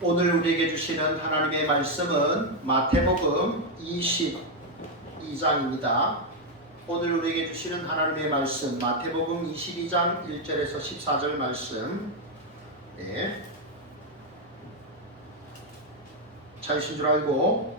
오늘 우리에게 주시는 하나님의 말씀은 마태복음 22장입니다. 오늘 우리에게 주시는 하나님의 말씀 마태복음 22장 1절에서 14절 말씀. 찾으신 줄 알고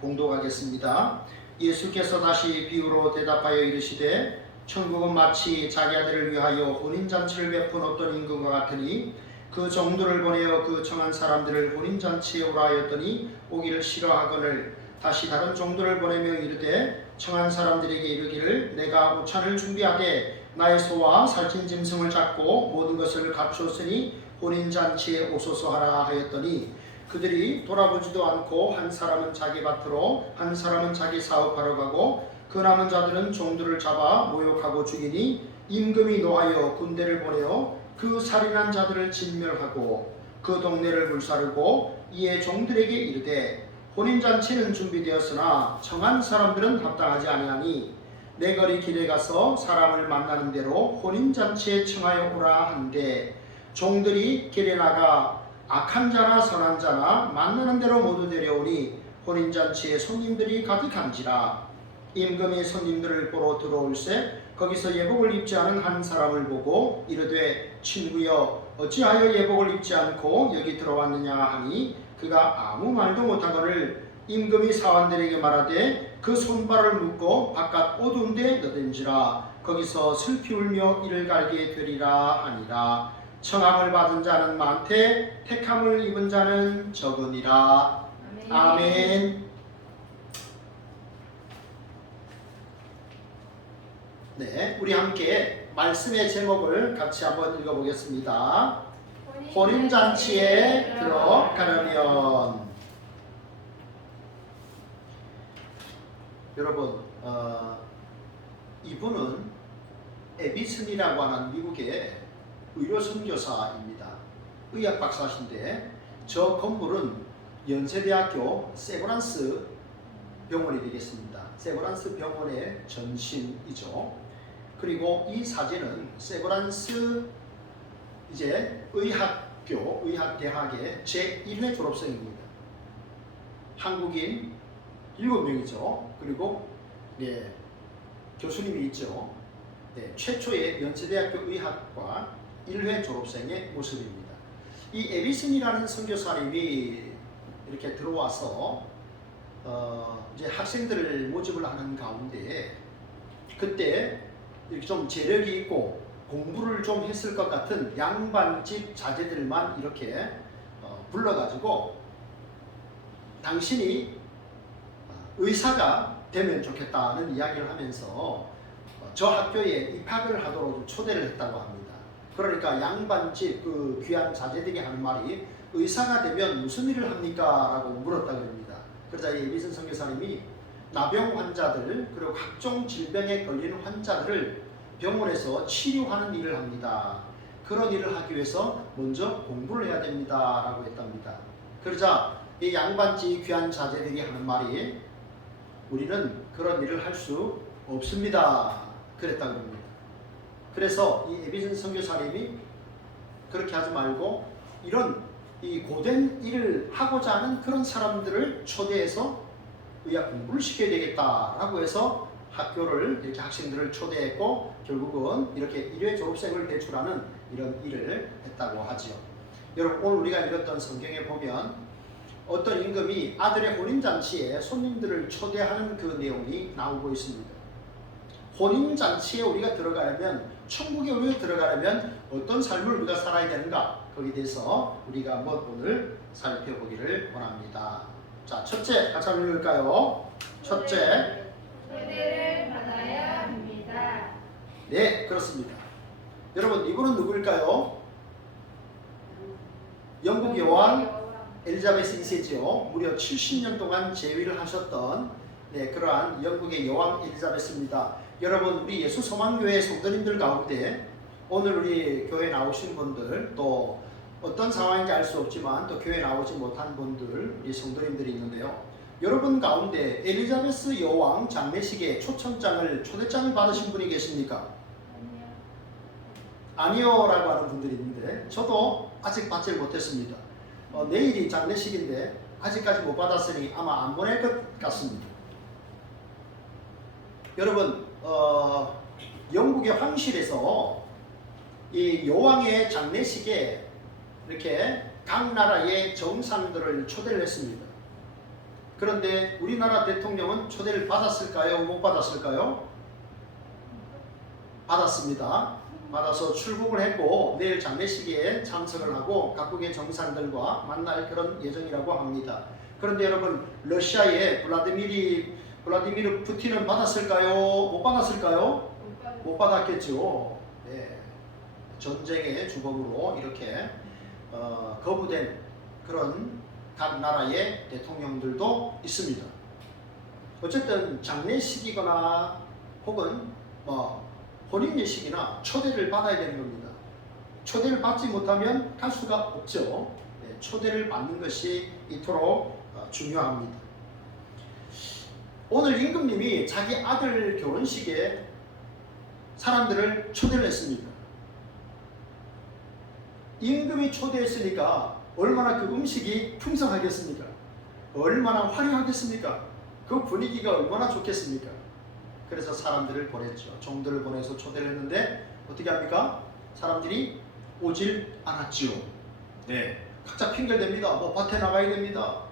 봉독하겠습니다. 예수께서 다시 비유로 대답하여 이르시되 천국은 마치 자기 아들을 위하여 혼인잔치를 베푼 어떤 임금과 같으니 그 종들을 보내어 그 청한 사람들을 혼인잔치에 오라 하였더니 오기를 싫어하거늘 다시 다른 종들을 보내며 이르되 청한 사람들에게 이르기를 내가 우찬을 준비하되 나의 소와 살찐 짐승을 잡고 모든 것을 갖추었으니 혼인잔치에 오소서 하라 하였더니 그들이 돌아보지도 않고 한 사람은 자기 밭으로 한 사람은 자기 사업하러 가고 그 남은 자들은 종들을 잡아 모욕하고 죽이니 임금이 노하여 군대를 보내어 그 살인한 자들을 진멸하고 그 동네를 불사르고 이에 종들에게 이르되 혼인잔치는 준비되었으나 청한 사람들은 합당하지 아니하니 내 거리 길에 가서 사람을 만나는 대로 혼인잔치에 청하여 오라 한데 종들이 길에 나가 악한 자나 선한 자나 만나는 대로 모두 데려오니 혼인잔치에 손님들이 가득한지라. 임금이 손님들을 보러 들어올세 거기서 예복을 입지 않은 한 사람을 보고 이르되 친구여 어찌하여 예복을 입지 않고 여기 들어왔느냐 하니 그가 아무 말도 못하거늘 임금이 사원들에게 말하되 그 손발을 묶고 바깥 어두운 데 넣든지라. 거기서 슬피 울며 이를 갈게 되리라 하니라. 청함을 받은 자는 많되 택함을 입은 자는 적으니라. 아멘. 네, 우리 함께 말씀의 제목을 같이 한번 읽어보겠습니다. 혼인잔치에 들어가려면. 여러분, 이분은 에비슨이라고 하는 미국의 의료 선교사입니다. 의학 박사신데 저 건물은 연세대학교 세브란스 병원이 되겠습니다. 세브란스 병원의 전신이죠. 그리고 이 사진은 세브란스 의학대학의 제1회 졸업생입니다. 한국인 7명이죠. 그리고 교수님이 있죠. 최초의 연세대학교 의학과 1회 졸업생의 모습입니다. 이 에비슨이라는 선교사님이 이렇게 들어와서 이제 학생들을 모집을 하는 가운데 그때 이렇게 좀 재력이 있고 공부를 좀 했을 것 같은 양반집 자제들만 이렇게 불러가지고 당신이 의사가 되면 좋겠다는 이야기를 하면서 저 학교에 입학을 하도록 초대를 했다고 합니다. 그러니까 양반집 그 귀한 자제들이 하는 말이 의사가 되면 무슨 일을 합니까? 라고 물었다고 합니다. 그러자 에비슨 선교사님이 나병 환자들 그리고 각종 질병에 걸리는 환자들을 병원에서 치료하는 일을 합니다. 그런 일을 하기 위해서 먼저 공부를 해야 됩니다. 라고 했답니다. 그러자 이 양반집 귀한 자제들이 하는 말이 우리는 그런 일을 할 수 없습니다. 그랬다고 합니다. 그래서 이 에비슨 선교사님이 그렇게 하지 말고 이런 이 고된 일을 하고자 하는 그런 사람들을 초대해서 의학 공부를 시켜야 되겠다라고 해서 학교를 이렇게 학생들을 초대했고 결국은 이렇게 1회 졸업생을 배출하는 이런 일을 했다고 하지요. 여러분 오늘 우리가 읽었던 성경에 보면 어떤 임금이 아들의 혼인잔치에 손님들을 초대하는 그 내용이 나오고 있습니다. 혼인잔치에 우리가 들어가려면 천국에 우리가 들어가려면 어떤 삶을 우리가 살아야 되는가 거기에 대해서 우리가 한번 오늘 살펴보기를 원합니다. 자, 첫째 같이 한번 읽을까요? 첫째, 초대를 받아야 합니다. 네, 그렇습니다. 여러분 이분은 누구일까요? 영국 여왕 엘리자베스 2세지요. 무려 70년 동안 재위를 하셨던 그러한 영국의 여왕 엘리자베스입니다. 여러분 우리 예수 소망교회 성도님들 가운데 오늘 우리 교회 나오신 분들 또 어떤 상황인지 알 수 없지만 또 교회 나오지 못한 분들 우리 성도님들이 있는데요. 여러분 가운데 엘리자베스 여왕 장례식에 초대장을 받으신 분이 계십니까? 아니요 라고 하는 분들이 있는데 저도 아직 받지 못했습니다. 내일이 장례식인데 아직까지 못 받았으니 아마 안 보낼 것 같습니다. 여러분, 영국의 황실에서 이 여왕의 장례식에 이렇게 각 나라의 정상들을 초대를 했습니다. 그런데 우리나라 대통령은 초대를 받았을까요? 못 받았을까요? 받았습니다. 받아서 출국을 했고 내일 장례식에 참석을 하고 각국의 정상들과 만날 그런 예정이라고 합니다. 그런데 여러분, 러시아의 블라디미르 푸틴은 받았을까요? 못 받았을까요? 못 받았겠죠. 네. 전쟁의 주범으로 이렇게 거부된 그런 각 나라의 대통령들도 있습니다. 어쨌든 장례식이거나 혹은 혼인 예식이나 초대를 받아야 되는 겁니다. 초대를 받지 못하면 갈 수가 없죠. 네, 초대를 받는 것이 이토록 중요합니다. 오늘 임금님이 자기 아들 결혼식에 사람들을 초대를 했습니다. 임금이 초대했으니까 얼마나 그 음식이 풍성하겠습니까? 얼마나 화려하겠습니까? 그 분위기가 얼마나 좋겠습니까? 그래서 사람들을 보냈죠. 종들을 보내서 초대를 했는데 어떻게 합니까? 사람들이 오질 않았지요. 네, 각자 핑계를 댑니다. 밭에 나가야 됩니다.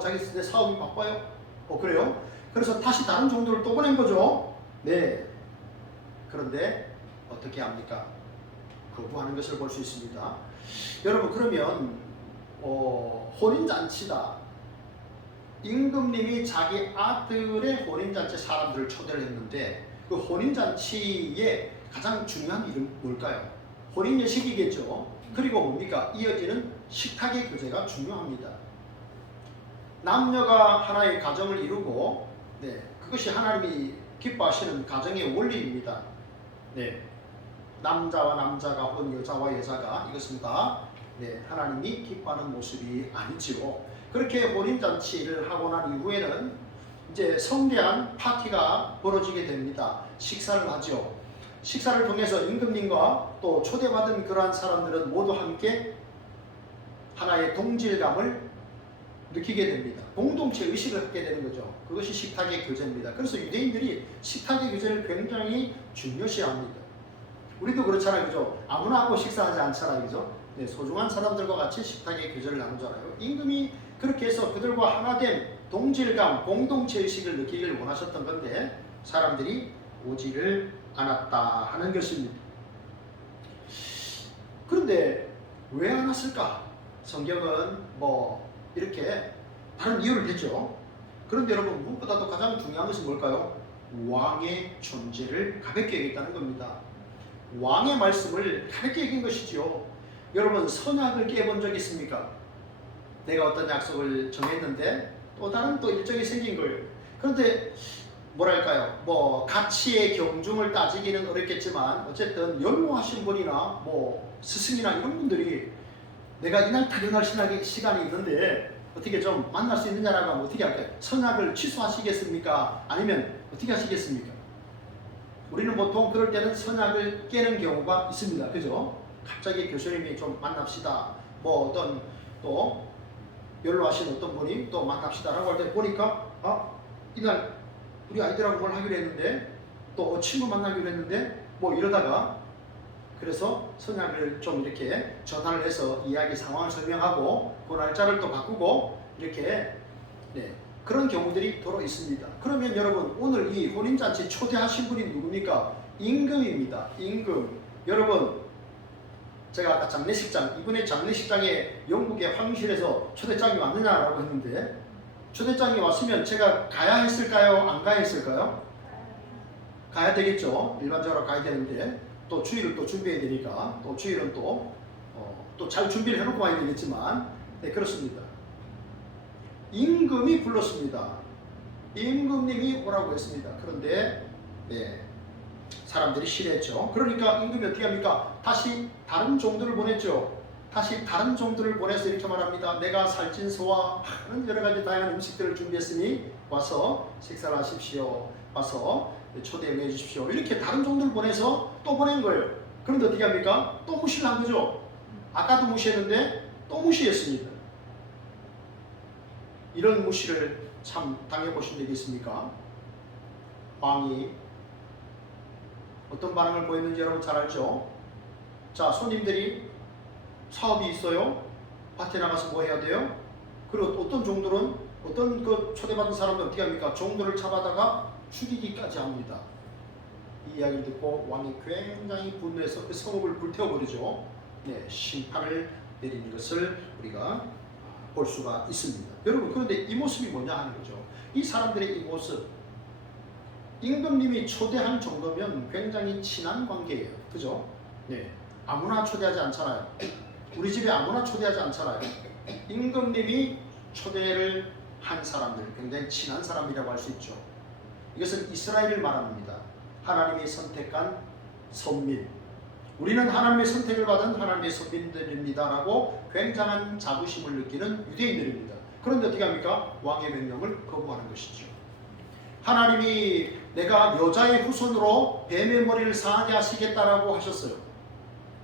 자기 사업이 바빠요. 그래요? 그래서 다시 다른 종들을 또 보낸 거죠. 네. 그런데 어떻게 합니까? 거부하는 것을 볼 수 있습니다. 여러분, 그러면 혼인잔치다. 임금님이 자기 아들의 혼인잔치 사람들을 초대를 했는데 그 혼인잔치의 가장 중요한 일은 뭘까요? 혼인예식이겠죠. 그리고 뭡니까? 이어지는 식탁의 교제가 중요합니다. 남녀가 하나의 가정을 이루고 그것이 하나님이 기뻐하시는 가정의 원리입니다. 남자와 남자가 혹은 여자와 여자가 이것은 다 하나님이 기뻐하는 모습이 아니지요. 그렇게 혼인잔치를 하고 난 이후에는 이제 성대한 파티가 벌어지게 됩니다. 식사를 하죠. 식사를 통해서 임금님과 또 초대받은 그러한 사람들은 모두 함께 하나의 동질감을 느끼게 됩니다. 공동체 의식을 갖게 되는 거죠. 그것이 식탁의 교제입니다. 그래서 유대인들이 식탁의 교제를 굉장히 중요시합니다. 우리도 그렇잖아요, 그죠? 아무나 하고 식사하지 않잖아요, 그죠? 소중한 사람들과 같이 식탁의 교제를 나누잖아요. 임금이 그렇게 해서 그들과 하나된 동질감, 공동체 의식을 느끼기를 원하셨던 건데 사람들이 오지를 않았다 하는 것입니다. 그런데 왜 안 왔을까? 성경은 이렇게 다른 이유를 대죠. 그런데 여러분, 무엇보다도 가장 중요한 것은 뭘까요? 왕의 존재를 가볍게 여겼다는 겁니다. 왕의 말씀을 가볍게 여긴 것이죠. 여러분, 선약을 깨본 적 있습니까? 내가 어떤 약속을 정했는데 또 다른 일정이 생긴 거예요. 그런데 뭐랄까요? 가치의 경중을 따지기는 어렵겠지만 어쨌든 연로하신 분이나 스승이나 이런 분들이 내가 이날 타결할 시간이 있는데 어떻게 좀 만날 수 있느냐라고 하면 어떻게 할까요? 선약을 취소하시겠습니까? 아니면 어떻게 하시겠습니까? 우리는 보통 그럴 때는 선약을 깨는 경우가 있습니다. 그죠? 갑자기 교수님이 좀 만납시다. 어떤 또 연로하신 어떤 분이 또 만납시다라고 할 때 보니까 이날 우리 아이들하고 뭘 하기로 했는데 또 친구 만나기로 했는데 이러다가 그래서 선약을 좀 이렇게 전환을 해서 이야기 상황을 설명하고 그 날짜를 또 바꾸고 이렇게 그런 경우들이 도로 있습니다. 그러면 여러분, 오늘 이 혼인잔치 초대하신 분이 누굽니까? 임금입니다. 임금. 여러분, 제가 아까 장례식장, 이번에 장례식장에 영국의 황실에서 초대장이 왔느냐라고 했는데 초대장이 왔으면 제가 가야 했을까요? 안 가야 했을까요? 가야 되겠죠. 일반적으로 가야 되는데 또 주일을 또 준비해야 되니까 또 주일은 또 잘 준비를 해놓고 와야 되겠지만 그렇습니다. 임금이 불렀습니다. 임금님이 오라고 했습니다. 그런데 사람들이 싫어했죠. 그러니까 임금이 어떻게 합니까? 다시 다른 종들을 보냈죠. 다시 다른 종들을 보내서 이렇게 말합니다. 내가 살찐소와 하는 여러 가지 다양한 음식들을 준비했으니 와서 식사를 하십시오. 와서 초대해 주십시오. 이렇게 다른 종들을 보내서 또 보낸 거예요. 그런데 어떻게 합니까? 또 무시를 한 거죠. 아까도 무시했는데 또 무시했습니다. 이런 무시를 참 당해보신 적이 있습니까? 왕이 어떤 반응을 보였는지 여러분 잘 알죠? 자, 손님들이 사업이 있어요. 밭에 나가서 뭐 해야 돼요? 그리고 어떤 종들은 어떤 그 초대받은 사람들 어떻게 합니까? 종들을 잡아다가 죽이기까지 합니다. 이 이야기를 듣고 왕이 굉장히 분노해서 그 성읍을 불태워버리죠. 네, 심판을 내리는 것을 우리가 볼 수가 있습니다. 여러분, 그런데 이 모습이 뭐냐 하는 거죠. 이 사람들의 이 모습, 임금님이 초대한 정도면 굉장히 친한 관계예요. 그죠? 네, 아무나 초대하지 않잖아요. 우리 집에 아무나 초대하지 않잖아요. 임금님이 초대를 한 사람들, 굉장히 친한 사람이라고 할 수 있죠. 이것은 이스라엘을 말합니다. 하나님이 선택한 선민, 우리는 하나님의 선택을 받은 하나님의 선민들입니다 라고 굉장한 자부심을 느끼는 유대인들입니다. 그런데 어떻게 합니까? 왕의 명령을 거부하는 것이죠. 하나님이 내가 여자의 후손으로 뱀의 머리를 상하게 하시겠다라고 하셨어요.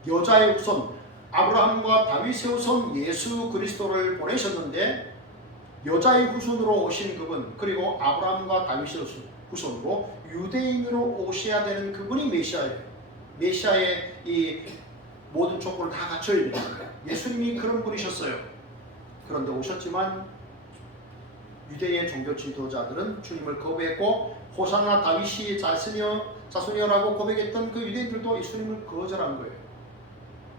여자의 후손, 아브라함과 다윗의 후손 예수 그리스도를 보내셨는데 여자의 후손으로 오신 그분, 그리고 아브라함과 다윗의 후손으로 유대인으로 오셔야 되는 그분이 메시아예요. 메시아의 이 모든 조건을 다 갖춰야 됩니다. 예수님이 그런 분이셨어요. 그런데 오셨지만 유대의 종교 지도자들은 주님을 거부했고 호산나 다윗이 자손이여라고 고백했던 그 유대인들도 예수님을 거절한 거예요.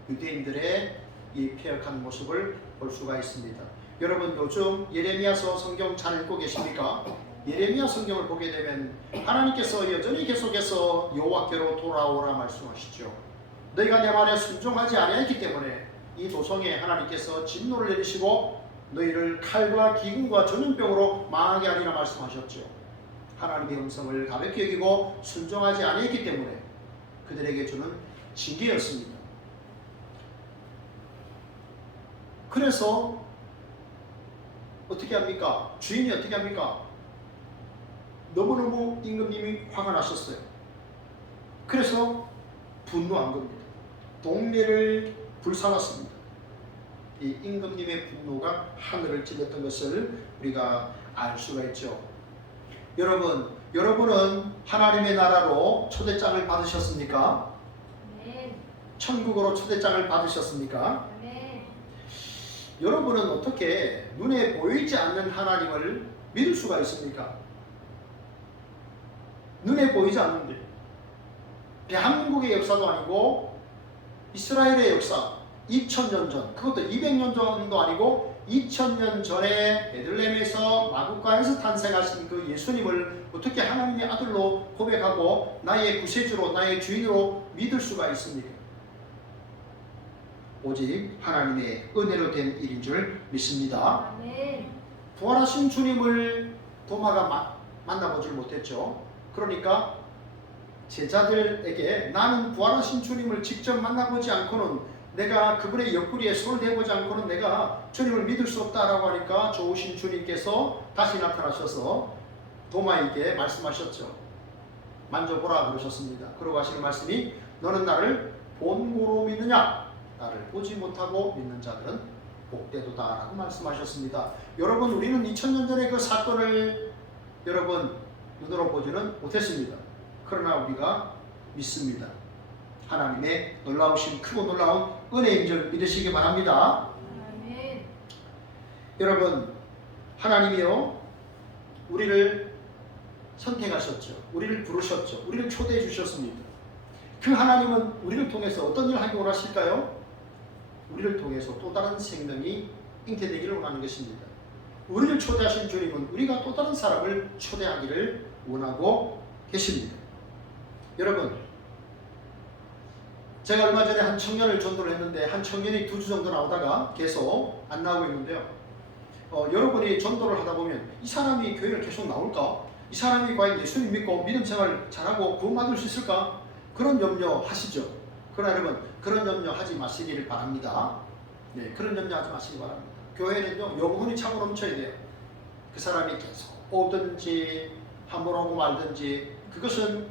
유대인들의 이 폐역한 모습을 볼 수가 있습니다. 여러분, 요즘 예레미야서 성경 잘 읽고 계십니까? 예레미야 성경을 보게 되면 하나님께서 여전히 계속해서 여호와께로 돌아오라 말씀하시죠. 너희가 내 말에 순종하지 아니했기 때문에 이 도성에 하나님께서 진노를 내리시고 너희를 칼과 기근과 전염병으로 망하게 하리라 말씀하셨죠. 하나님의 음성을 가볍게 여기고 순종하지 아니했기 때문에 그들에게 주는 징계였습니다. 그래서 어떻게 합니까? 주인이 어떻게 합니까? 너무너무 임금님이 화가 나셨어요. 그래서 분노한 겁니다. 동네를 불살랐습니다. 이 임금님의 분노가 하늘을 찔렀던 것을 우리가 알 수가 있죠. 여러분은 하나님의 나라로 초대장을 받으셨습니까? 네. 천국으로 초대장을 받으셨습니까? 네. 여러분은 어떻게 눈에 보이지 않는 하나님을 믿을 수가 있습니까? 눈에 보이지 않는데 대한민국의 역사도 아니고 이스라엘의 역사 2000년 전, 그것도 200년 전도 아니고 2000년 전에 베들레헴에서 마구간에서 탄생하신 그 예수님을 어떻게 하나님의 아들로 고백하고 나의 구세주로 나의 주인으로 믿을 수가 있습니까? 오직 하나님의 은혜로 된 일인 줄 믿습니다. 아멘. 부활하신 주님을 도마가 만나보질 못했죠. 그러니까 제자들에게 나는 부활하신 주님을 직접 만나보지 않고는, 내가 그분의 옆구리에 손을 대보지 않고는 내가 주님을 믿을 수 없다라고 하니까 좋으신 주님께서 다시 나타나셔서 도마에게 말씀하셨죠. 만져보라 그러셨습니다. 그러고 하시는 말씀이 너는 나를 본고로 믿느냐? 나를 보지 못하고 믿는 자들은 복되도다 라고 말씀하셨습니다. 여러분, 우리는 2000년 전의 그 사건을 여러분 눈으로 보지는 못했습니다. 그러나 우리가 믿습니다. 하나님의 놀라우신 크고 놀라운 은혜인 줄 믿으시기 바랍니다. 아멘. 여러분, 하나님이요 우리를 선택하셨죠. 우리를 부르셨죠. 우리를 초대해 주셨습니다. 그 하나님은 우리를 통해서 어떤 일을 하기 원하실까요? 우리를 통해서 또 다른 생명이 잉태되기를 원하는 것입니다. 우리를 초대하신 주님은 우리가 또 다른 사람을 초대하기를 원하고 계십니다. 여러분, 제가 얼마 전에 한 청년을 전도를 했는데 한 청년이 2주 정도 나오다가 계속 안 나오고 있는데요. 여러분이 전도를 하다 보면 이 사람이 교회를 계속 나올까? 이 사람이 과연 예수님 믿고 믿음 생활 잘하고 구원받을 수 있을까? 그런 염려 하시죠. 그러나 여러분, 그런 염려 하지 마시기를 바랍니다. 네, 그런 염려 하지 마시기 바랍니다. 교회는요, 영혼이 차고 넘쳐야 돼요. 그 사람이 계속 오든지 한번 오고 말든지 그것은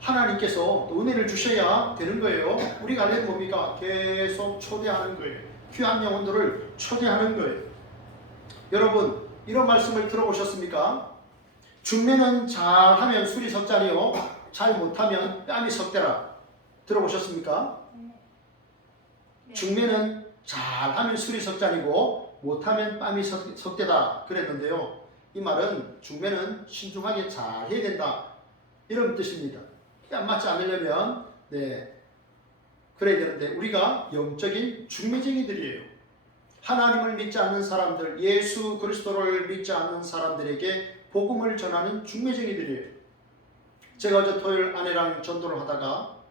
하나님께서 은혜를 주셔야 되는 거예요. 우리가 하려는 뭡니까? 계속 초대하는 거예요. 귀한 영혼들을 초대하는 거예요. 여러분, 이런 말씀을 들어보셨습니까? 중매는 잘하면 술이 석잔이요 잘 못하면 뺨이 석대라. 들어보셨습니까? 네. 중매는 잘하면 술이 석잔이고 못하면 뺨이 석대다 그랬는데요. 이 말은 중매는 신중하게 잘 해야 된다 이런 뜻입니다. 안 맞지 않으려면 그래야 되는데 우리가 영적인 중매쟁이들이에요. 하나님을 믿지 않는 사람들, 예수 그리스도를 믿지 않는 사람들에게 복음을 전하는 중매쟁이들이에요. 제가 어제 토요일 아내랑 전도를 하다가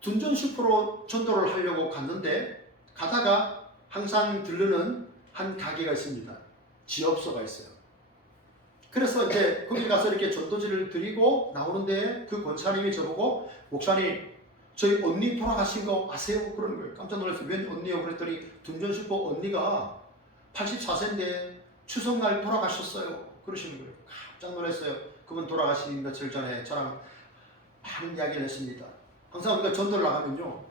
둔전 슈퍼로 전도를 하려고 갔는데 가다가 항상 들르는 한 가게가 있습니다. 지업소가 있어요. 그래서 이제 거기 가서 이렇게 전도지를 드리고 나오는데 그 권사님이 저보고 목사님 저희 언니 돌아가신 거 아세요? 그러는 거예요. 깜짝 놀랐어요. 웬 언니요? 그랬더니 둔전 슈퍼 언니가 84세인데 추석날 돌아가셨어요. 그러시는 거예요. 깜짝 놀랐어요. 그분 돌아가신 며칠 전에 저랑 많은 이야기를 했습니다. 항상 우리가 전도를 나가면요.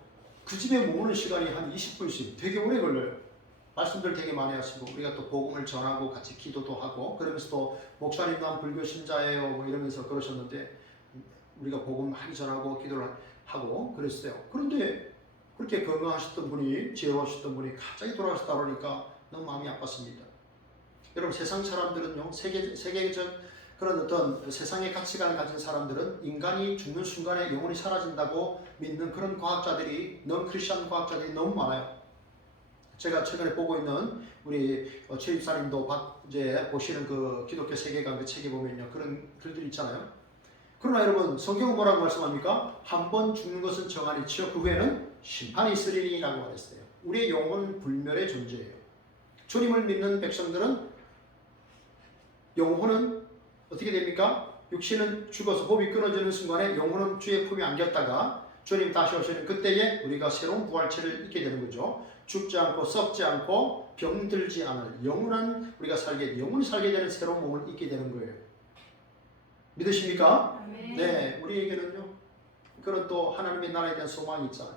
그 집에 머무는 시간이 한 20분씩 되게 오래 걸려요. 말씀들 되게 많이 하시고 우리가 또 복음을 전하고 같이 기도도 하고 그러면서 또 목사님 난 불교 신자예요 뭐 이러면서 그러셨는데 우리가 복음 많이 전하고 기도를 하고 그랬어요. 그런데 그렇게 건강하셨던 분이 지혜로우셨던 분이 갑자기 돌아가셨다 그러니까 너무 마음이 아팠습니다. 여러분 세상 사람들은요 세계적 그런 어떤 세상의 가치관을 가진 사람들은 인간이 죽는 순간에 영혼이 사라진다고 믿는 그런 과학자들이 넌 크리스천 과학자들이 너무 많아요. 제가 최근에 보고 있는 우리 최 집사님도 이제 보시는 그 기독교 세계관 그 책에 보면요 그런 글들이 있잖아요. 그러나 여러분 성경은 뭐라고 말씀합니까? 한 번 죽는 것은 정한이치요 그 후에는 심판이 있으리니 라고 말했어요. 우리의 영혼은 불멸의 존재예요. 주님을 믿는 백성들은 영혼은 어떻게 됩니까? 육신은 죽어서 호흡이 끊어지는 순간에 영혼은 주의 품에 안겼다가 주님 다시 오시는 그때에 우리가 새로운 부활체를 입게 되는 거죠. 죽지 않고 썩지 않고 병들지 않을 영원한 우리가 영원히 살게 되는 새로운 몸을 입게 되는 거예요. 믿으십니까? 네, 우리에게는요 그런 또 하나님의 나라에 대한 소망이 있잖아요.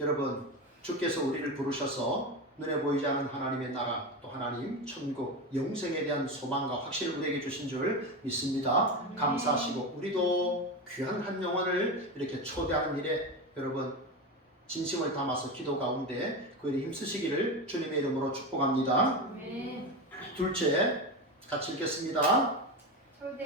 여러분 주께서 우리를 부르셔서 눈에 보이지 않는 하나님의 나라 또 하나님 천국 영생에 대한 소망과 확신을 우리에게 주신 줄 믿습니다. 감사하시고 우리도 귀한 한 영혼을 이렇게 초대하는 일에 여러분 진심을 담아서 기도 가운데 그 일에 힘쓰시기를 주님의 이름으로 축복합니다. 둘째 같이 읽겠습니다.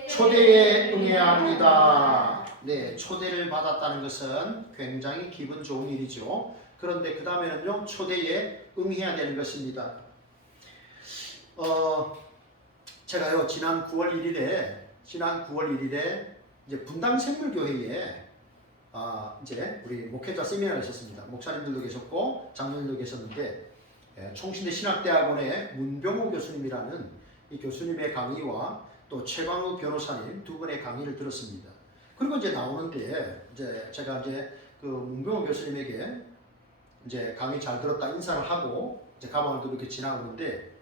초대에 응해야 합니다. 네, 초대를 받았다는 것은 굉장히 기분 좋은 일이죠. 그런데 그 다음에는요 초대에 응해야 되는 것입니다. 제가요 지난 9월 1일에 이제 분당생물교회에 이제 우리 목회자 세미나를 있었습니다. 목사님들도 계셨고 장로님도 계셨는데 총신대 신학대학원의 문병호 교수님이라는 이 교수님의 강의와 또 최광우 변호사님 두 분의 강의를 들었습니다. 그리고 이제 나오는데 이제 제가 이제 그 문병호 교수님에게 이제 강의 잘 들었다 인사를 하고 이제 가방을 들고 이렇게 지나오는데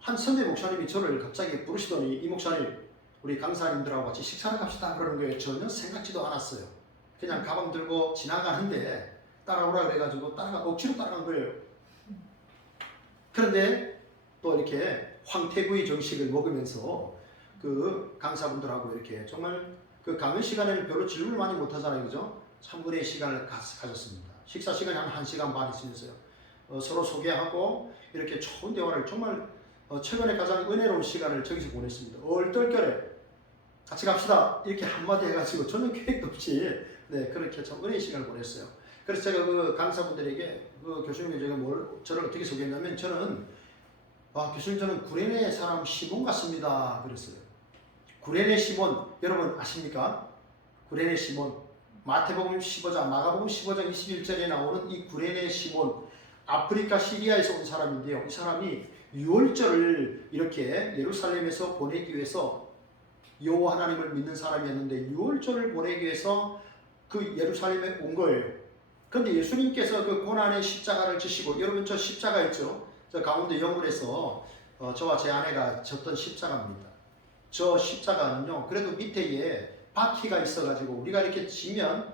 한 선배 목사님이 저를 갑자기 부르시더니 이 목사님 우리 강사님들하고 같이 식사를 갑시다 그러는 거예요. 전혀 생각지도 않았어요. 그냥 가방 들고 지나가는데 따라오라 그래가지고 억지로 따라간 거예요. 그런데 또 이렇게 황태구이 정식을 먹으면서 그 강사분들하고 이렇게 정말 그 강의 시간에는 별로 질문을 많이 못 하잖아요. 그죠? 3분의 시간을 가졌습니다. 식사 시간이 한 1시간 반 있으면서요. 서로 소개하고 이렇게 좋은 대화를 정말 최근에 가장 은혜로운 시간을 저기서 보냈습니다. 얼떨결에 같이 갑시다 이렇게 한마디 해가지고 전혀 계획도 없이 그렇게 참 은혜의 시간을 보냈어요. 그래서 제가 그 강사분들에게 그 교수님이 저를 어떻게 소개했냐면 저는 교수님 저는 구레네 사람 시몬 같습니다 그랬어요. 구레네 시몬 여러분 아십니까? 구레네 시몬 마태복음 15장 마가복음 15장 21절에 나오는 이 구레네 시몬 아프리카 시리아에서 온 사람인데요. 이 사람이 유월절을 이렇게 예루살렘에서 보내기 위해서 여호와 하나님을 믿는 사람이었는데 유월절을 보내기 위해서 그 예루살렘에 온 거예요. 그런데 예수님께서 그 고난의 십자가를 지시고 여러분 저 십자가 있죠? 저 가운데 영물에서 저와 제 아내가 졌던 십자가입니다. 저 십자가는요 그래도 밑에 바퀴가 있어가지고 우리가 이렇게 지면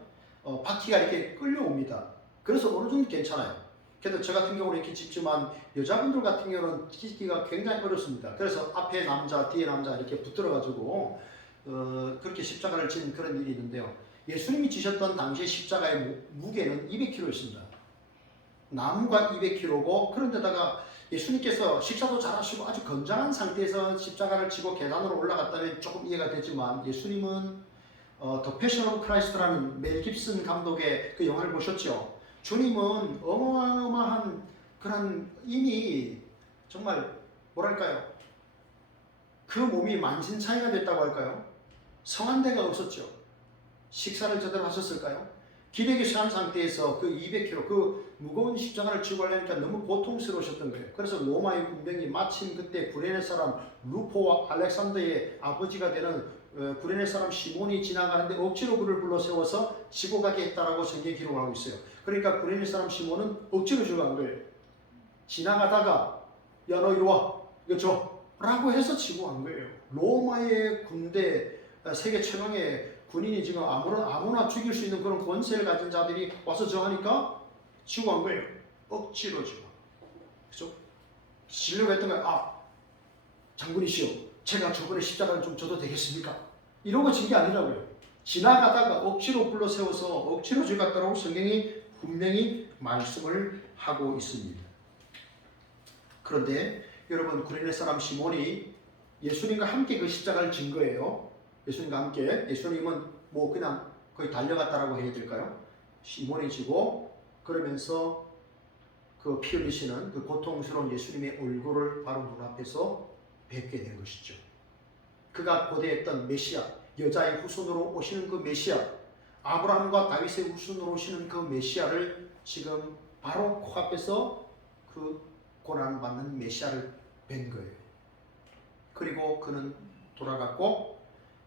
바퀴가 이렇게 끌려옵니다. 그래서 어느 정도 괜찮아요. 그래도 저 같은 경우는 이렇게 짚지만 여자분들 같은 경우는 찢기가 굉장히 어렵습니다. 그래서 앞에 남자, 뒤에 남자 이렇게 붙들어가지고 그렇게 십자가를 지는 그런 일이 있는데요. 예수님이 지셨던 당시의 십자가의 무게는 200kg였습니다. 나무가 200kg고 그런데다가 예수님께서 식사도 잘하시고 아주 건장한 상태에서 십자가를 지고 계단으로 올라갔다면 조금 이해가 되지만 예수님은 더 패션 오브 크라이스트라는 멜 깁슨 감독의 그 영화를 보셨죠? 주님은 어마어마한 그런 이미 정말 뭐랄까요? 그 몸이 만신창이가 됐다고 할까요? 성한 데가 없었죠. 식사를 제대로 하셨을까요? 기력이 쇠한 상태에서 그 200kg 그 무거운 십자가를 지고 하려니까 너무 고통스러우셨던 거예요. 그래서 로마의 군병이 마침 그때 구레네 사람 루포와 알렉산더의 아버지가 되는 구레네 사람 시몬이 지나가는데 억지로 그를 불러 세워서 지고 가게 했다라고 성경에 기록하고 있어요. 그러니까 구레네 사람 시몬은 억지로 지고 간 거예요. 지나가다가 야 너 이리 와 이거 줘 라고 해서 지고 간 거예요. 로마의 군대 세계 최강의 군인이 지금 아무나 죽일 수 있는 그런 권세를 가진 자들이 와서 저하니까 지고 간 거예요. 억지로 지고. 그죠? 지려고 했던 거야. 아, 장군이시여, 제가 저번에 십자가를 좀 줘도 되겠습니까? 이러고 진 게 아니라고요. 지나가다가 억지로 불러 세워서 억지로 죽였다고 성경이 분명히 말씀을 하고 있습니다. 그런데 여러분, 구레네 사람 시몬이 예수님과 함께 그 십자가를 진 거예요. 예수님과 함께. 예수님은 뭐 그냥 거의 달려갔다라고 해야 될까요? 시몬이 지고 그러면서 그 피 흘리시는 그 고통스러운 예수님의 얼굴을 바로 눈앞에서 뵙게 된 것이죠. 그가 고대했던 메시아, 여자의 후손으로 오시는 그 메시아, 아브라함과 다윗의 후손으로 오시는 그 메시아를 지금 바로 코앞에서 그 고난받는 메시아를 뵌 거예요. 그리고 그는 돌아갔고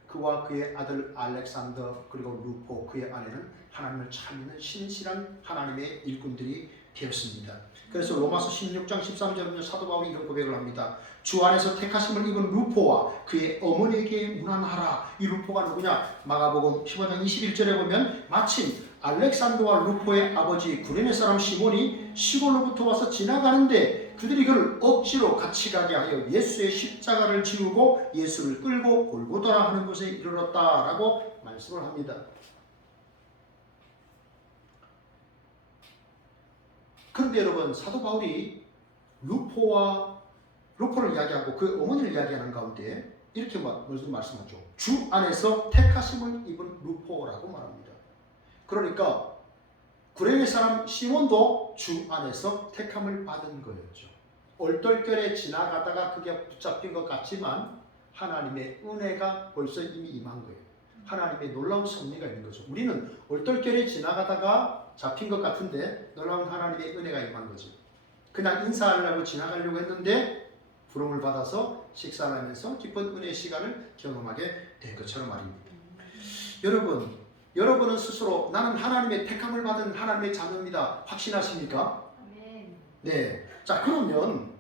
그와 그의 아들 알렉산더 그리고 루포 그의 아내는 하나님을 잘 믿는 신실한 하나님의 일꾼들이 되었습니다. 그래서 로마서 16장 13절에 사도 바울이 이런 고백을 합니다. 주 안에서 택하심을 입은 루포와 그의 어머니에게 문안하라. 이 루포가 누구냐? 마가복음 15장 21절에 보면 마침 알렉산더와 루포의 아버지 구레네 사람 시몬이 시골로부터 와서 지나가는데 그들이 그를 억지로 같이 가게 하여 예수의 십자가를 지우고 예수를 끌고 골고다라 하는 곳에 이르렀다라고 말씀을 합니다. 그런데 여러분, 사도 바울이 루포를 이야기하고 그 어머니를 이야기하는 가운데 이렇게 말씀하죠. 주 안에서 택하심을 입은 루포라고 말합니다. 그러니까 구레네 사람 시몬도 주 안에서 택함을 받은 거였죠. 얼떨결에 지나가다가 그게 붙잡힌 것 같지만 하나님의 은혜가 벌써 이미 임한 거예요. 하나님의 놀라운 섭리가 있는 거죠. 우리는 얼떨결에 지나가다가 잡힌 것 같은데 놀라운 하나님의 은혜가 임한 거죠. 그냥 인사하려고 지나가려고 했는데 부름을 받아서 식사를 하면서 기쁜 은혜의 시간을 경험하게 된 것처럼 말입니다. 여러분은 스스로 나는 하나님의 택함을 받은 하나님의 자녀입니다. 확신하십니까? 네. 자, 그러면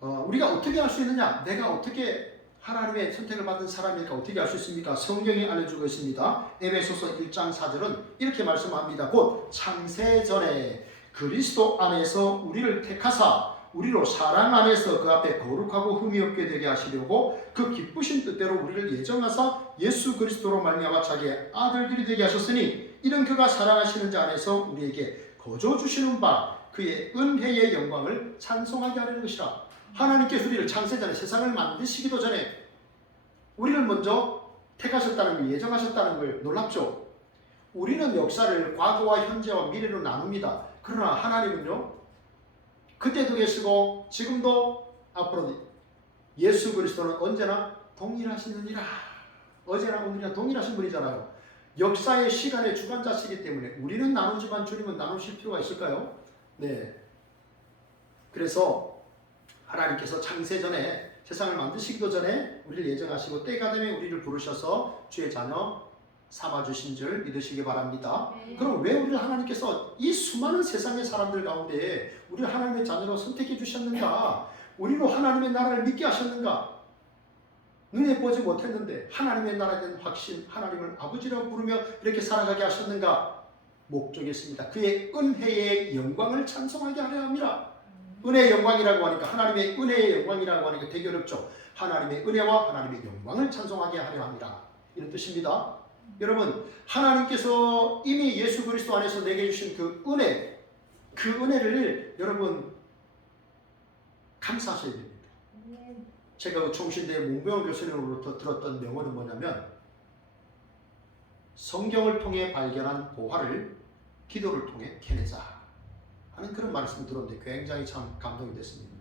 우리가 어떻게 할 수 있느냐? 내가 어떻게 하나님의 선택을 받은 사람일까 어떻게 알 수 있습니까? 성경이 알려주고 있습니다. 에베소서 1장 4절은 이렇게 말씀합니다. 곧 창세전에 그리스도 안에서 우리를 택하사 우리로 사랑 안에서 그 앞에 거룩하고 흠이 없게 되게 하시려고 그 기쁘신 뜻대로 우리를 예정하사 예수 그리스도로 말미암아 자기의 아들들이 되게 하셨으니 이는 그가 사랑하시는 자 안에서 우리에게 거저 주시는 바 그의 은혜의 영광을 찬송하게 하려는 것이라. 하나님께서 우리를 창세전에 세상을 만드시기도 전에 우리를 먼저 택하셨다는 거예요. 예정하셨다는 거예요. 놀랍죠? 우리는 역사를 과거와 현재와 미래로 나눕니다. 그러나 하나님은요, 그때도 계시고 지금도 앞으로도 예수 그리스도는 언제나 동일하시느니라. 어제나 오늘이나 동일하신 분이잖아요. 역사의 시간의 주관자시기 때문에 우리는 나누지만 주님은 나누실 필요가 있을까요? 네. 그래서 하나님께서 창세전에 세상을 만드시기도 전에 우리를 예정하시고 때가 되면 우리를 부르셔서 주의 자녀 삼아주신 줄 믿으시기 바랍니다. 그럼 왜 우리를 하나님께서 이 수많은 세상의 사람들 가운데 우리를 하나님의 자녀로 선택해 주셨는가? 우리로 하나님의 나라를 믿게 하셨는가? 눈에 보지 못했는데 하나님의 나라에 대한 확신, 하나님을 아버지라고 부르며 이렇게 살아가게 하셨는가? 목적이 있습니다. 그의 은혜의 영광을 찬송하게 하려 합니다. 은혜의 영광이라고 하니까 하나님의 은혜의 영광이라고 하니까 되게 어렵죠. 하나님의 은혜와 하나님의 영광을 찬송하게 하려 합니다. 이런 뜻입니다. 여러분, 하나님께서 이미 예수 그리스도 안에서 내게 주신 그 은혜, 그 은혜를 여러분 감사하셔야 됩니다. 제가 그 총신대 문병 교수님으로부터 들었던 명언은 뭐냐면, 성경을 통해 발견한 보화를 기도를 통해 캐내자 하는 그런 말씀을 들었는데 굉장히 참 감동이 됐습니다.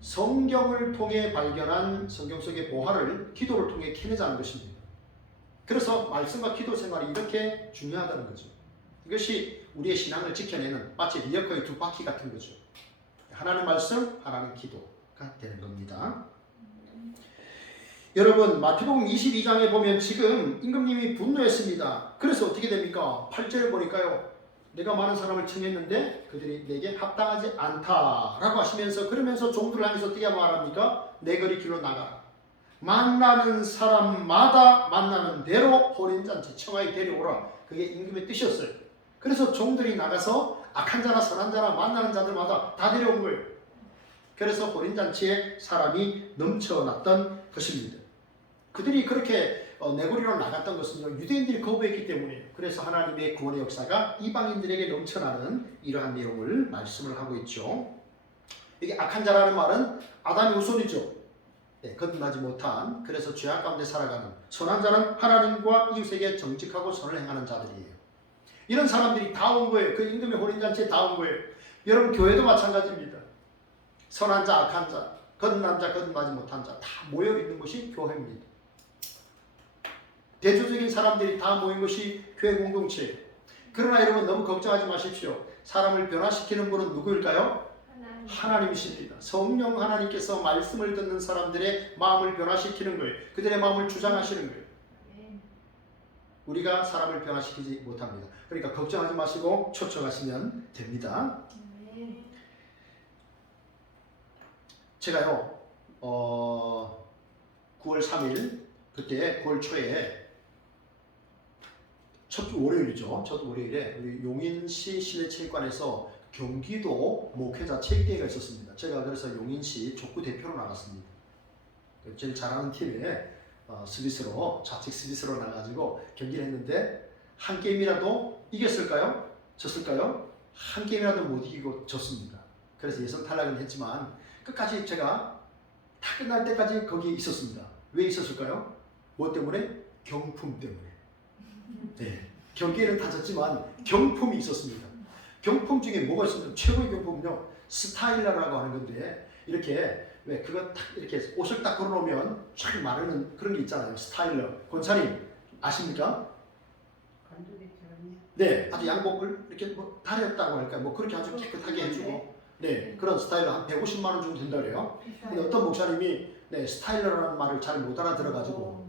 성경을 통해 발견한 성경 속의 보화를 기도를 통해 캐내자는 것입니다. 그래서 말씀과 기도 생활이 이렇게 중요하다는 거죠. 이것이 우리의 신앙을 지켜내는 마치 리어커의 두 바퀴 같은 거죠. 하나는 말씀, 하나는 기도가 되는 겁니다. 여러분, 마태복음 22장에 보면 지금 임금님이 분노했습니다. 그래서 어떻게 됩니까? 8절에 보니까요, 내가 많은 사람을 청했는데 그들이 내게 합당하지 않다라고 하시면서, 그러면서 종들을 향해서 어떻게 말합니까? 내 거리 길로 나가라. 만나는 사람마다 만나는 대로 혼인잔치 청하에 데려오라. 그게 임금의 뜻이었어요. 그래서 종들이 나가서 악한 자나 선한 자나 만나는 자들마다 다 데려온 거예요. 그래서 혼인잔치에 사람이 넘쳐났던 것입니다. 그들이 그렇게 내거리로 나갔던 것은 유대인들이 거부했기 때문이에요. 그래서 하나님의 구원의 역사가 이방인들에게 넘쳐나는 이러한 내용을 말씀을 하고 있죠. 여기 악한 자라는 말은 아담의 후손이죠. 네, 거듭나지 못한, 그래서 죄악 가운데 살아가는. 선한 자는 하나님과 이웃에게 정직하고 선을 행하는 자들이에요. 이런 사람들이 다 온 거예요. 그 임금의 혼인잔치에 다 온 거예요. 여러분, 교회도 마찬가지입니다. 선한 자, 악한 자, 거듭난 자, 거듭나지 못한 자 다 모여있는 것이 교회입니다. 대조적인 사람들이 다 모인 것이 교회 공동체예요. 그러나 여러분, 너무 걱정하지 마십시오. 사람을 변화시키는 분은 누구일까요? 하나님이십니다. 성령 하나님께서 말씀을 듣는 사람들의 마음을 변화시키는 거예요. 그들의 마음을 주장하시는 거예요. 우리가 사람을 변화시키지 못합니다. 그러니까 걱정하지 마시고 초청하시면 됩니다. 제가요 9월 3일 그때 9월 초에 첫 월요일이죠. 첫 월요일에 우리 용인시 실내체육관에서 경기도 목회자 체육대회가 있었습니다. 제가 그래서 용인시 족구 대표로 나갔습니다. 제일 잘하는 팀에 스비스로, 좌측 스비스로 나가지고 경기를 했는데, 한 게임이라도 이겼을까요? 졌을까요? 한 게임이라도 못 이기고 졌습니다. 그래서 예선 탈락은 했지만 끝까지 제가 다 끝날 때까지 거기에 있었습니다. 왜 있었을까요? 뭐 때문에? 경품 때문에. 네, 경기에는 다 졌지만 경품이 있었습니다. 경품 중에 뭐가 있었냐면, 최고의 경품은요, 스타일러라고 하는 건데, 이렇게 왜 그거 딱 이렇게 옷을 딱 걸어놓으면 쫙 마르는 그런 게 있잖아요. 스타일러. 권사님 아십니까? 네, 아주 양복을 이렇게 뭐 다렸다고 할까요? 뭐 그렇게 아주 깨끗하게 해주고, 네, 그런 스타일러 한 150만 원 정도 된다 그래요. 근데 어떤 목사님이 스타일러라는 말을 잘 못 알아들어가지고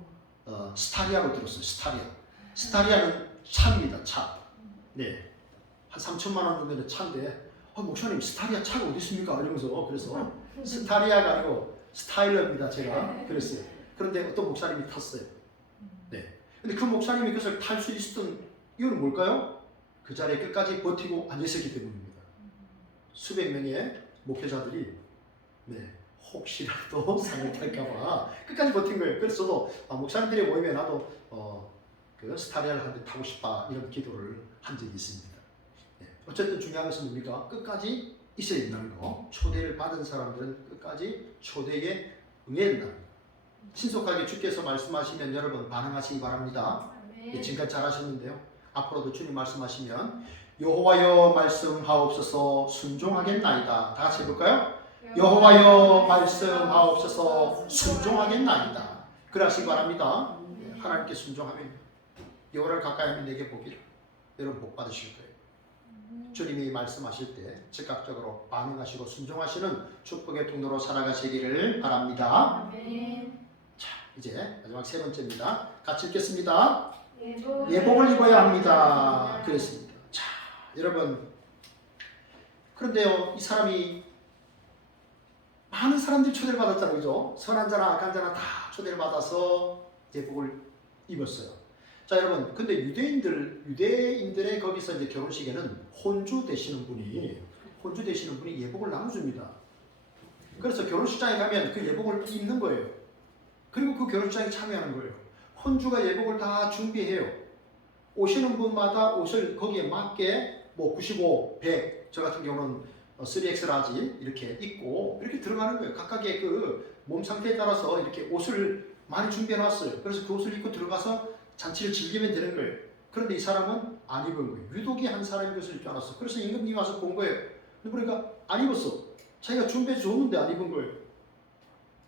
스타리아로 들었어요. 스타리아는 차입니다. 차. 네, 한 3천만 원 정도 되는 차인데, 목사님 스타리아 차가 어디 있습니까? 이러면서, 그래서 스타리아가 아니고 스타일러입니다. 제가 그랬어요. 그런데 어떤 목사님이 탔어요. 네. 근데 그 목사님이 그것을 탈 수 있었던 이유는 뭘까요? 그 자리에 끝까지 버티고 앉아있었기 때문입니다. 수백 명의 목회자들이 혹시라도 상을 탈까봐 끝까지 버틴 거예요. 그래서 저도 목사님들이 모이면 나도 그 스타리아를 한 대 타고 싶다, 이런 기도를 한 적이 있습니다. 어쨌든 중요한 것은 뭡니까? 끝까지 있어야 된다는 거. 초대를 받은 사람들은 끝까지 초대에 응해야 된다. 신속하게 주께서 말씀하시면 여러분 반응하시기 바랍니다. 지금까지 잘하셨는데요. 앞으로도 주님 말씀하시면 여호와여 말씀하옵소서 순종하겠나이다. 다 같이 해볼까요? 여호와여 말씀하옵소서 순종하겠나이다. 그러시기 바랍니다. 하나님께 순종하면, 여호와를 가까이 하면 내게 복이라. 여러분 복 받으실 거예요. 주님이 말씀하실 때 즉각적으로 반응하시고 순종하시는 축복의 통로로 살아가시기를 바랍니다. 아멘. 자, 이제 마지막 세 번째입니다. 같이 읽겠습니다. 예복을 입어야 합니다. 그랬습니다. 자, 여러분, 그런데요, 이 사람이 많은 사람들이 초대를 받았잖아요. 그죠? 선한 자나 악한 자나 다 초대를 받아서 예복을 입었어요. 자 여러분, 근데 유대인들의 거기서 이제 결혼식에는 혼주 되시는 분이 예복을 나눠줍니다. 그래서 결혼식장에 가면 그 예복을 입는 거예요. 그리고 그 결혼식장에 참여하는 거예요. 혼주가 예복을 다 준비해요. 오시는 분마다 옷을 거기에 맞게 뭐 95, 100, 저 같은 경우는 3X 라지 이렇게 입고 이렇게 들어가는 거예요. 각각의 그 몸 상태에 따라서 이렇게 옷을 많이 준비해 놨어요. 그래서 그 옷을 입고 들어가서 잔치를 즐기면 되는 거예요. 그런데 이 사람은 안 입은 거예요. 유독이 한 사람이 그것을 입지 않았어. 그래서 임금님이 와서 본 거예요. 그러니까 안 입었어. 자기가 준비해 줬는데 안 입은 거예요.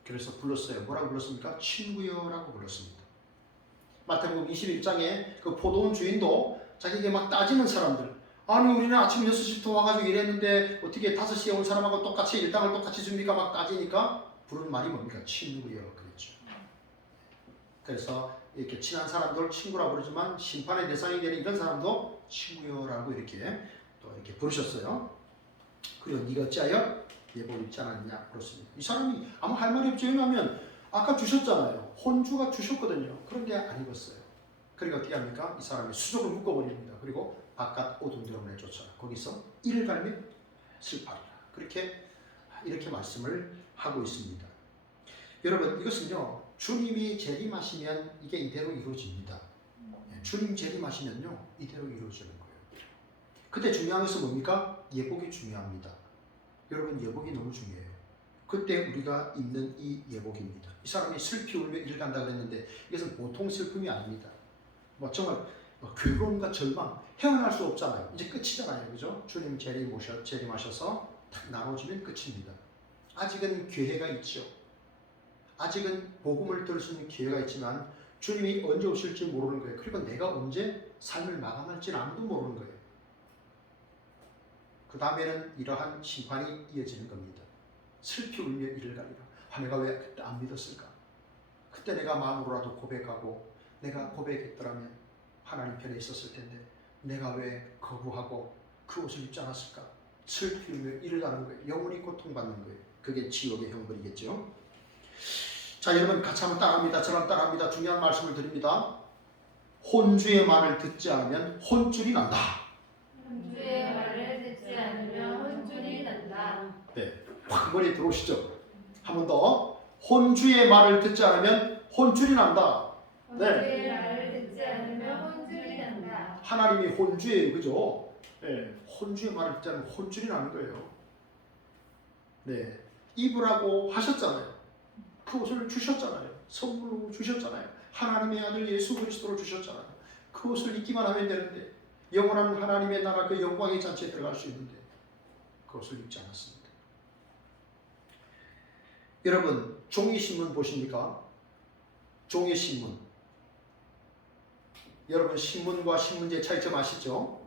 그래서 불렀어요. 뭐라고 불렀습니까? 친구여라고 불렀습니다. 마태복음 21장에 그 포도원 주인도 자기에게 막 따지는 사람들, 아니 우리는 아침 6시부터 와가지고 일했는데 어떻게 5시에 온 사람하고 똑같이 일당을 똑같이 줍니까? 막 따지니까 부르는 말이 뭡니까? 친구여 그랬죠. 그래서 이렇게 친한 사람들 친구라고 부르지만 심판의 대상이 되는 이런 사람도 친구여라고 이렇게 또 이렇게 부르셨어요. 그리고 네가 어찌하여 예복을 입지 않았냐 그렇습니다. 이 사람이 아무 할 말이 없죠. 왜냐하면 아까 주셨잖아요. 혼주가 주셨거든요. 그런데 안 입었어요. 그러니까 어떻게 합니까? 이 사람이 수족을 묶어버립니다. 그리고 바깥 어두운 데로 내쫓아요. 거기서 이를 갈면 슬퍼하리라. 이렇게 말씀을 하고 있습니다. 여러분 이것은요. 주님이 재림하시면 이게 이대로 이루어집니다. 주님 재림하시면요. 이대로 이루어지는 거예요. 그때 중요한 것은 뭡니까? 예복이 중요합니다. 여러분 예복이 너무 중요해요. 그때 우리가 입는 이 예복입니다. 이 사람이 슬피 울며 이를 간다 그랬는데 이것은 보통 슬픔이 아닙니다. 정말 괴로움과 절망, 헤어날 수 없잖아요. 이제 끝이잖아요. 그죠? 주님 재림하셔서 딱 나눠지면 끝입니다. 아직은 기회가 있죠. 아직은 복음을 들을 수 있는 기회가 있지만 주님이 언제 오실지 모르는 거예요. 그리고 내가 언제 삶을 마감할지는 아무도 모르는 거예요. 그 다음에는 이러한 심판이 이어지는 겁니다. 슬피 울며 이를 가리라. 내가 왜 그때 안 믿었을까? 그때 내가 마음으로라도 고백하고 내가 고백했더라면 하나님 편에 있었을 텐데 내가 왜 거부하고 그 옷을 입지 않았을까? 슬피 울며 이를 가는 거예요. 영원히 고통받는 거예요. 그게 지옥의 형벌이겠죠. 자 여러분 같이 한번 따라합니다. 저랑 따라합니다. 중요한 말씀을 드립니다. 혼주의 말을 듣지 않으면 혼줄이 난다. 혼주의 말을 듣지 않으면 혼줄이 난다. 네, 확 머리에 들어오시죠? 한 번 더. 혼주의 말을 듣지 않으면 혼줄이 난다. 혼주의 말을 듣지 않으면 혼줄이 난다. 하나님이 혼주예요. 그죠? 네, 혼주의 말을 듣지 않으면 혼줄이 나는 거예요. 네, 입으라고 하셨잖아요. 그 옷을 주셨잖아요. 선물로 주셨잖아요. 하나님의 아들 예수 그리스도를 주셨잖아요. 그 옷을 입기만 하면 되는데 영원한 하나님의 나라 그 영광의 잔치에 들어갈 수 있는데 그 옷을 입지 않았습니다. 여러분 종이신문 보십니까? 종이신문. 여러분 신문과 신문지의 차이점 아시죠?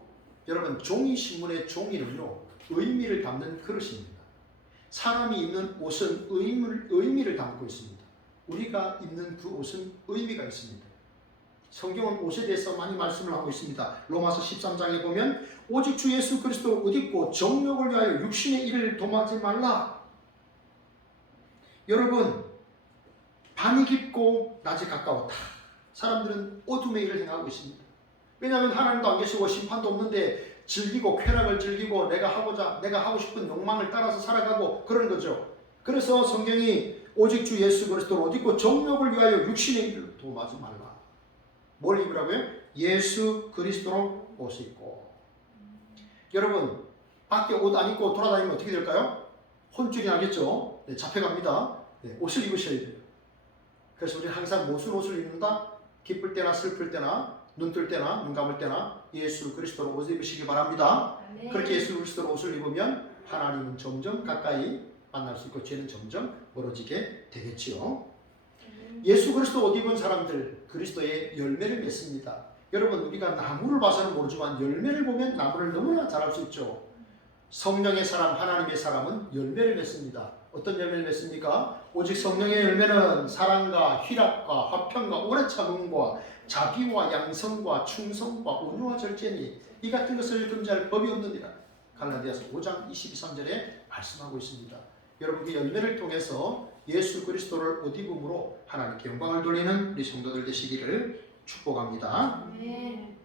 여러분 종이신문의 종이는요 의미를 담는 그릇입니다. 사람이 입는 옷은 의미를 담고 있습니다. 우리가 입는 그 옷은 의미가 있습니다. 성경은 옷에 대해서 많이 말씀을 하고 있습니다. 로마서 13장에 보면 오직 주 예수 그리스도 옷 입고 정욕을 위하여 육신의 일을 dom하지 말라. 여러분 밤이 깊고 낮이 가까웠다. 사람들은 어둠의 일을 행하고 있습니다. 왜냐하면 하나님도 안 계시고 심판도 없는데 즐기고 쾌락을 즐기고 내가 하고 싶은 욕망을 따라서 살아가고 그러는 거죠. 그래서 성경이 오직 주 예수 그리스도를 옷 입고 정욕을 위하여 육신의 일을 dom하지 말라. 뭘 입으라고요? 예수 그리스도로 옷을 입고. 여러분 밖에 옷 안 입고 돌아다니면 어떻게 될까요? 혼줄이 나겠죠. 네, 잡혀갑니다. 네, 옷을 입으셔야 돼요. 그래서 우리는 항상 무슨 옷을 입는다? 기쁠 때나 슬플 때나 눈 뜰 때나 눈 감을 때나 예수 그리스도로 옷을 입으시기 바랍니다. 아멘. 그렇게 예수 그리스도로 옷을 입으면 하나님은 점점 가까이 만날 수 있고 죄는 점점 멀어지게 되겠지요. 예수 그리스도 옷 입은 사람들 그리스도의 열매를 맺습니다. 여러분 우리가 나무를 봐서는 모르지만 열매를 보면 나무를 너무나 잘 알 수 있죠. 성령의 사람 하나님의 사람은 열매를 맺습니다. 어떤 열매를 맺습니까? 오직 성령의 열매는 사랑과 희락과 화평과 오래 참음과 자비와 양성과 충성과 온유와 절제니 이 같은 것을 금지할 법이 없느니라. 갈라디아서 5장 22~23절에 말씀하고 있습니다. 여러분 그 열매를 통해서 예수 그리스도를 옷 입음으로 하나님께 영광을 돌리는 우리 성도들 되시기를 축복합니다. 아멘.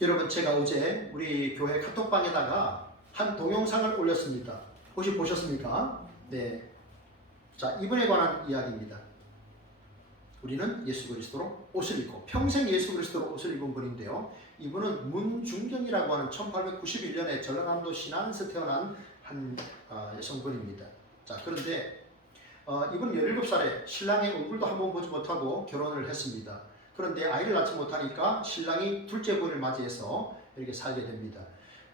여러분, 제가 어제 우리 교회 카톡방에다가 한 동영상을 올렸습니다. 혹시 보셨습니까? 네. 자, 이분에 관한 이야기입니다. 우리는 예수 그리스도로 옷을 입고 평생 예수 그리스도로 옷을 입은 분인데요. 이분은 문중경이라고 하는 1891년에 전라남도 신안에서 태어난 한 여성분입니다. 자, 그런데 이분은 17살에 신랑의 얼굴도 한번 보지 못하고 결혼을 했습니다. 그런데 아이를 낳지 못하니까 신랑이 둘째 분을 맞이해서 이렇게 살게 됩니다.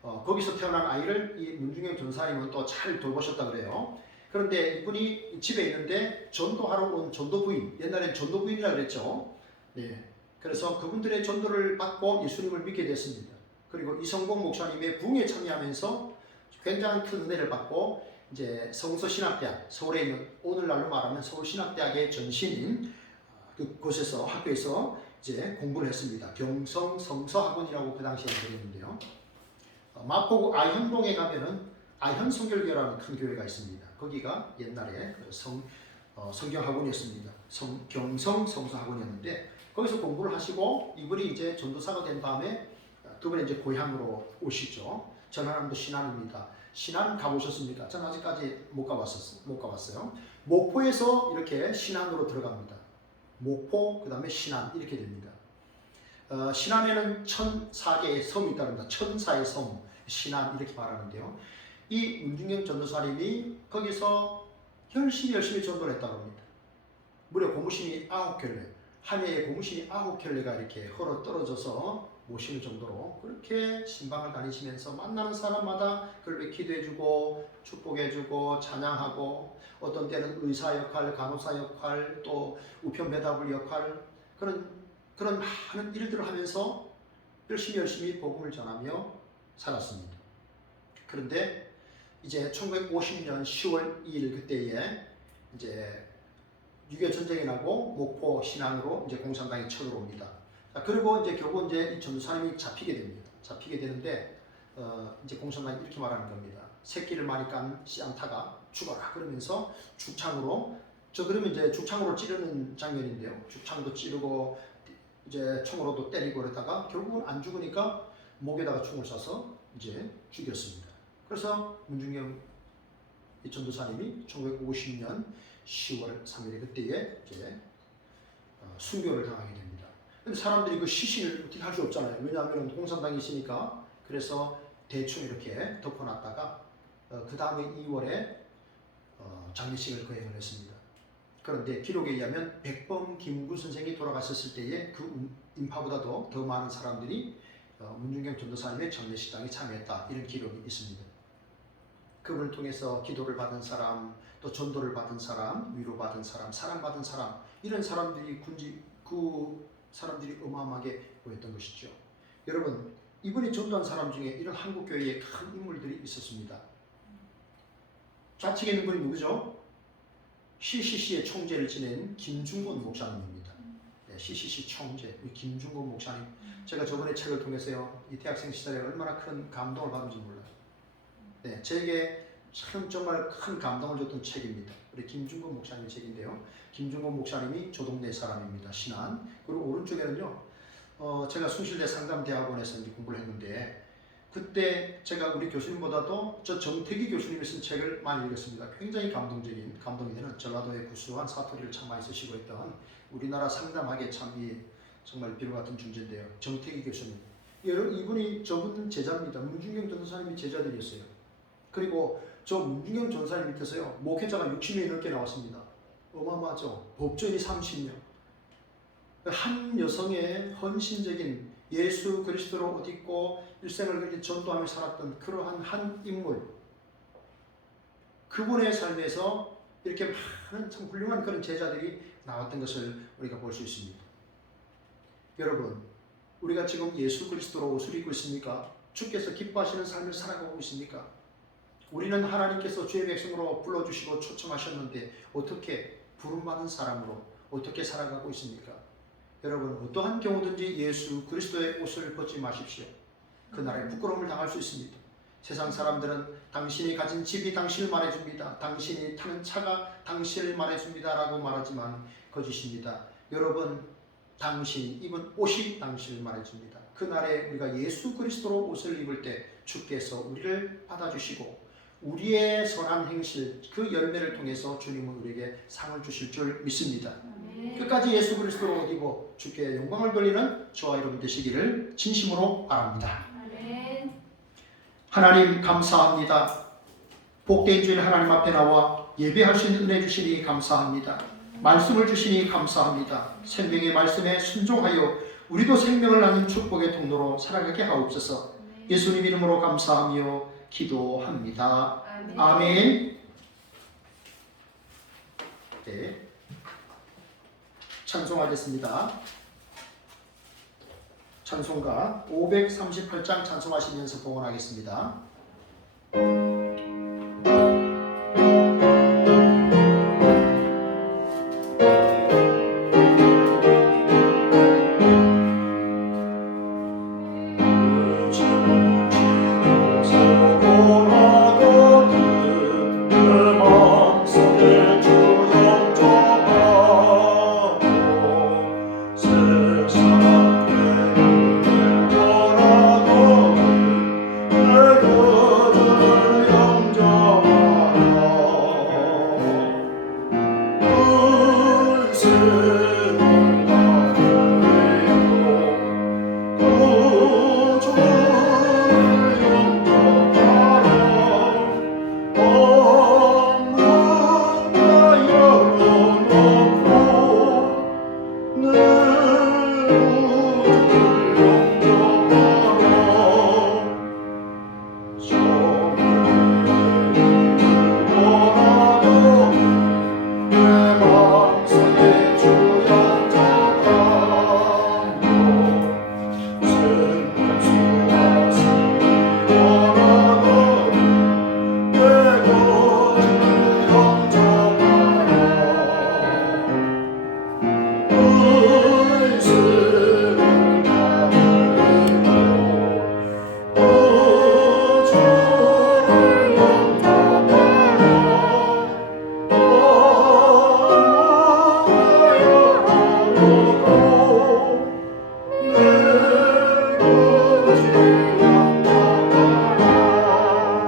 거기서 태어난 아이를 이 문중경 전사님은 또 잘 돌보셨다 그래요. 그런데 이분이 집에 있는데 전도하러 온 전도부인, 옛날엔 전도부인이라 그랬죠. 네. 그래서 그분들의 전도를 받고 예수님을 믿게 됐습니다. 그리고 이성봉 목사님의 부흥에 참여하면서 굉장히 큰 은혜를 받고 이제 성서신학대학, 서울에 있는 오늘날로 말하면 서울신학대학의 전신인 그곳에서 학교에서 이제 공부를 했습니다. 병성 성서학원이라고 그 당시에 그랬는데요. 마포구 아현동에 가면은 아현성결교라는 큰 교회가 있습니다. 거기가 옛날에 성경학원이었습니다. 경성 성서학원이었는데 거기서 공부를 하시고 이분이 이제 전도사가 된 다음에 그분이 이제 고향으로 오시죠. 전라남도 신안입니다. 신안 가보셨습니까? 전 아직까지 못 가봤어요. 목포에서 이렇게 신안으로 들어갑니다. 목포, 그 다음에 신안 이렇게 됩니다. 신안에는 1004개의 섬이 있다랍니다. 1004의 섬, 신안 이렇게 말하는데요. 이 문중경 전도사님이 거기서 열심히 전도를 했다고 합니다. 무려 고무신이 9켤레, 한 해에 고무신이 9켤레가 이렇게 헐어 떨어져서 모시는 정도로 그렇게 신방을 다니시면서 만나는 사람마다 그를 기도해주고 축복해주고 찬양하고 어떤 때는 의사 역할, 간호사 역할, 또 우편 배달부 역할 그런 많은 일들을 하면서 열심히 복음을 전하며 살았습니다. 그런데 이제 1950년 10월 2일 그때에 이제 6.25 전쟁이 나고 목포 신안으로 이제 공산당이 쳐들어옵니다. 자, 그리고 이제 결국 이제 이 전도사님이 잡히게 됩니다. 잡히게 되는데 이제 공산당이 이렇게 말하는 겁니다. 새끼를 많이 깐 씨안타가 죽어라 그러면서 죽창으로 그러면 이제 죽창으로 찌르는 장면인데요. 죽창도 찌르고 이제 총으로도 때리고 그러다가 결국은 안 죽으니까 목에다가 총을 쏴서 이제 죽였습니다. 그래서 문중경 전도사님이 1950년 10월 3일 그때에 이제 순교를 당하게 됩니다. 근데 사람들이 그 시신을 어떻게 할 수 없잖아요. 왜냐하면 공산당이 있으니까. 그래서 대충 이렇게 덮어놨다가 그 다음에 2월에 장례식을 거행을 했습니다. 그런데 기록에 의하면 백범 김구 선생이 돌아가셨을 때에 그 인파보다도 더 많은 사람들이 문중경 전도사님의 장례식장에 참여했다. 이런 기록이 있습니다. 그분을 통해서 기도를 받은 사람, 또 전도를 받은 사람, 위로받은 사람, 사랑받은 사람 이런 사람들이 그 사람들이 어마어마하게 보였던 것이죠. 여러분, 이분이 전도한 사람 중에 이런 한국교회에 큰 인물들이 있었습니다. 좌측에 있는 분이 누구죠? CCC의 총재를 지낸 김중곤 목사님입니다. 네, CCC 총재 김중곤 목사님. 제가 저번에 책을 통해서요, 이 대학생 시절에 얼마나 큰 감동을 받은지 몰라요. 네, 제게 참 정말 큰 감동을 줬던 책입니다. 우리 김중곤 목사님 책인데요. 김중곤 목사님이 조동네 사람입니다. 신안. 그리고 오른쪽에는요, 제가 숭실대 상담대학원에서 이제 공부를 했는데 그때 제가 우리 교수님보다도 저 정태기 교수님이 쓴 책을 많이 읽었습니다. 굉장히 감동이 되는 전라도의 구수한 사투리를 참 많이 쓰시고 있던 우리나라 상담학의 참 정말 비료 같은 존재인데요. 정태기 교수님. 이분이 저분 제자입니다. 문중경 전도사님이 제자들이었어요. 그리고 저 문중경 전도사님 밑에서요, 목회자가 60명이 넘게 나왔습니다. 어마어마하죠. 법조인이 30명. 한 여성의 헌신적인 예수 그리스도로 옷 입고 일생을 그렇게 전도하며 살았던 그러한 한 인물, 그분의 삶에서 이렇게 많은 참 훌륭한 그런 제자들이 나왔던 것을 우리가 볼 수 있습니다. 여러분, 우리가 지금 예수 그리스도로 옷을 입고 있습니까? 주께서 기뻐하시는 삶을 살아가고 있습니까? 우리는 하나님께서 주의 백성으로 불러주시고 초청하셨는데 어떻게 부름받은 사람으로 어떻게 살아가고 있습니까? 여러분, 어떠한 경우든지 예수 그리스도의 옷을 벗지 마십시오. 그 나라에 부끄러움을 당할 수 있습니다. 세상 사람들은 당신이 가진 집이 당신을 말해줍니다. 당신이 타는 차가 당신을 말해줍니다 라고 말하지만 거짓입니다. 여러분, 당신 입은 옷이 당신을 말해줍니다. 그날에 우리가 예수 그리스도로 옷을 입을 때 주께서 우리를 받아주시고 우리의 선한 행실 그 열매를 통해서 주님은 우리에게 상을 주실 줄 믿습니다. 끝까지 예수 그리스도로 옷 입어 주께 영광을 돌리는 저와 여러분 되시기를 진심으로 바랍니다. 하나님 감사합니다. 복된 주일 하나님 앞에 나와 예배할 수 있는 은혜 주시니 감사합니다. 말씀을 주시니 감사합니다. 생명의 말씀에 순종하여 우리도 생명을 나는 축복의 통로로 살아가게 하옵소서. 예수님 이름으로 감사하며 기도합니다. 아멘. 네. 찬송하겠습니다. 찬송가 538장 찬송하시면서 봉헌하겠습니다.